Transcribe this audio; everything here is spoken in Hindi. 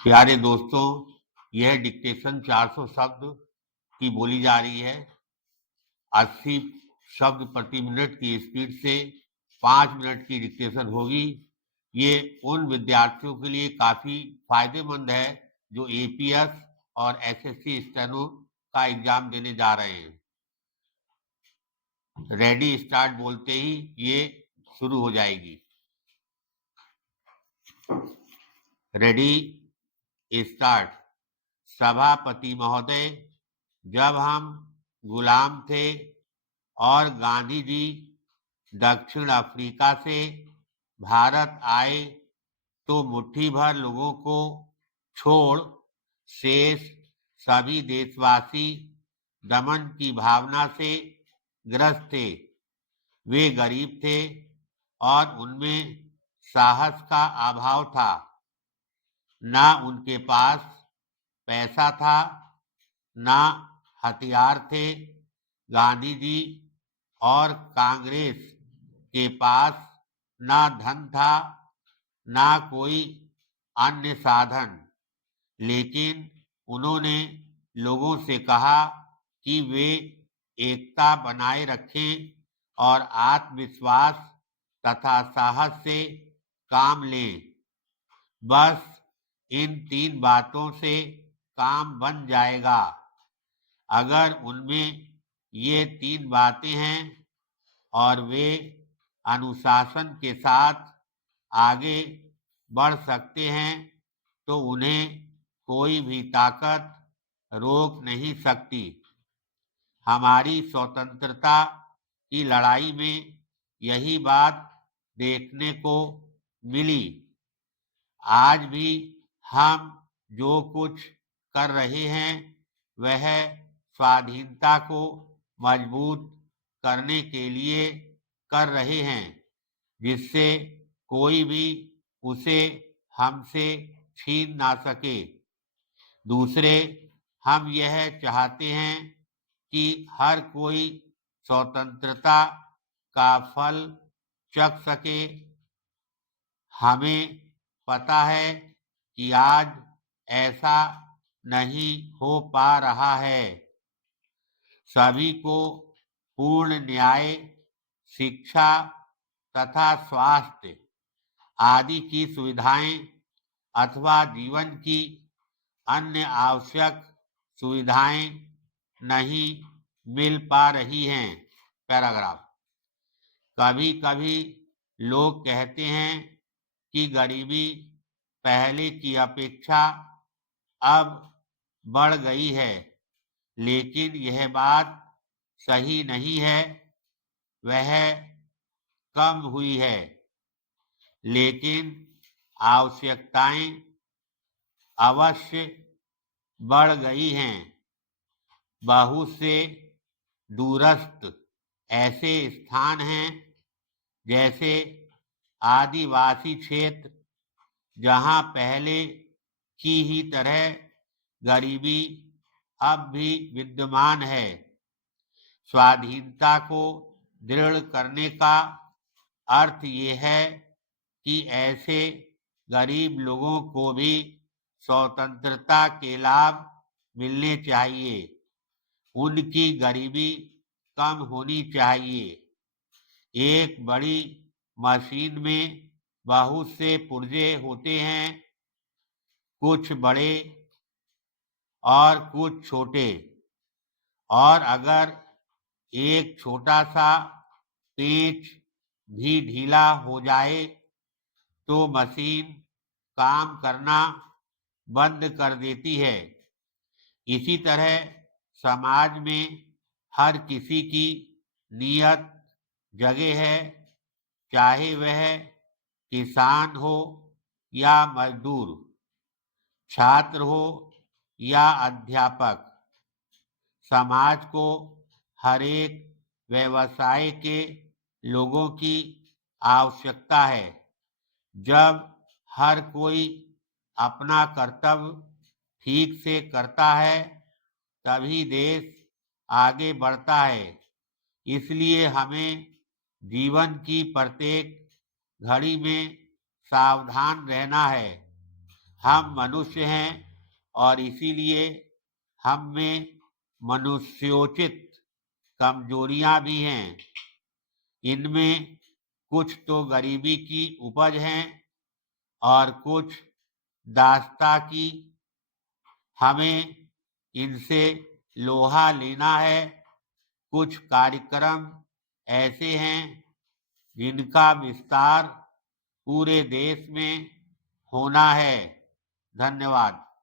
प्यारे दोस्तों, यह डिक्टेशन 400 शब्द की बोली जा रही है। 80 शब्द प्रति मिनट की स्पीड से 5 मिनट की डिक्टेशन होगी। ये उन विद्यार्थियों के लिए काफी फायदेमंद है जो एपीएस और एसएससी स्टेनो का एग्जाम देने जा रहे हैं। रेडी स्टार्ट बोलते ही ये शुरू हो जाएगी। Ready start. सभापति महोदय, जब हम गुलाम थे और गांधी जी दक्षिण अफ्रीका से भारत आए तो मुट्ठी भर लोगों को छोड़ शेष सभी देशवासी दमन की भावना से ग्रस्त थे। वे गरीब थे और उनमें साहस का अभाव था। ना उनके पास पैसा था, ना हथियार थे। गांधी जी और कांग्रेस के पास ना धन था, ना कोई अन्य साधन, लेकिन उन्होंने लोगों से कहा कि वे एकता बनाए रखें और आत्मविश्वास तथा साहस से काम लें। बस इन 3 बातों से काम बन जाएगा। अगर उनमें ये 3 बातें हैं और वे अनुशासन के साथ आगे बढ़ सकते हैं तो उन्हें कोई भी ताकत रोक नहीं सकती। हमारी स्वतंत्रता की लड़ाई में यही बात देखने को मिली। आज भी हम जो कुछ कर रहे हैं वह स्वाधीनता को मजबूत करने के लिए कर रहे हैं, जिससे कोई भी उसे हमसे छीन ना सके। दूसरे, हम यह चाहते हैं कि हर कोई स्वतंत्रता का फल चख सके। हमें पता है कि आज ऐसा नहीं हो पा रहा है। सभी को पूर्ण न्याय, शिक्षा तथा स्वास्थ्य आदि की सुविधाएं अथवा जीवन की अन्य आवश्यक सुविधाएं नहीं मिल पा रही हैं। पैराग्राफ। कभी कभी लोग कहते हैं कि गरीबी पहले की अपेक्षा अब बढ़ गई है, लेकिन यह बात सही नहीं है। वह कम हुई है, लेकिन आवश्यकताएं अवश्य बढ़ गई हैं। बहुत से दूरस्थ ऐसे स्थान हैं, जैसे आदिवासी क्षेत्र, जहां पहले की ही तरह गरीबी अब भी विद्यमान है। स्वाधीनता को दृढ़ करने का अर्थ ये है कि ऐसे गरीब लोगों को भी स्वतंत्रता के लाभ मिलने चाहिए। उनकी गरीबी कम होनी चाहिए। एक बड़ी मशीन में बहुत से पुर्जे होते हैं, कुछ बड़े और कुछ छोटे, और अगर एक छोटा सा पेंच भी ढीला हो जाए तो मशीन काम करना बंद कर देती है। इसी तरह समाज में हर किसी की नियत जगह है, चाहे वह किसान हो या मजदूर, छात्र हो या अध्यापक। समाज को हर एक व्यवसाय के लोगों की आवश्यकता है। जब हर कोई अपना कर्तव्य ठीक से करता है, तभी देश आगे बढ़ता है। इसलिए हमें जीवन की प्रत्येक घड़ी में सावधान रहना है। हम मनुष्य हैं और इसीलिए हम में मनुष्योचित कमजोरियां भी हैं। इनमें कुछ तो गरीबी की उपज हैं और कुछ दास्ता की। हमें इनसे लोहा लेना है। कुछ कार्यक्रम ऐसे हैं जिनका विस्तार पूरे देश में होना है। धन्यवाद।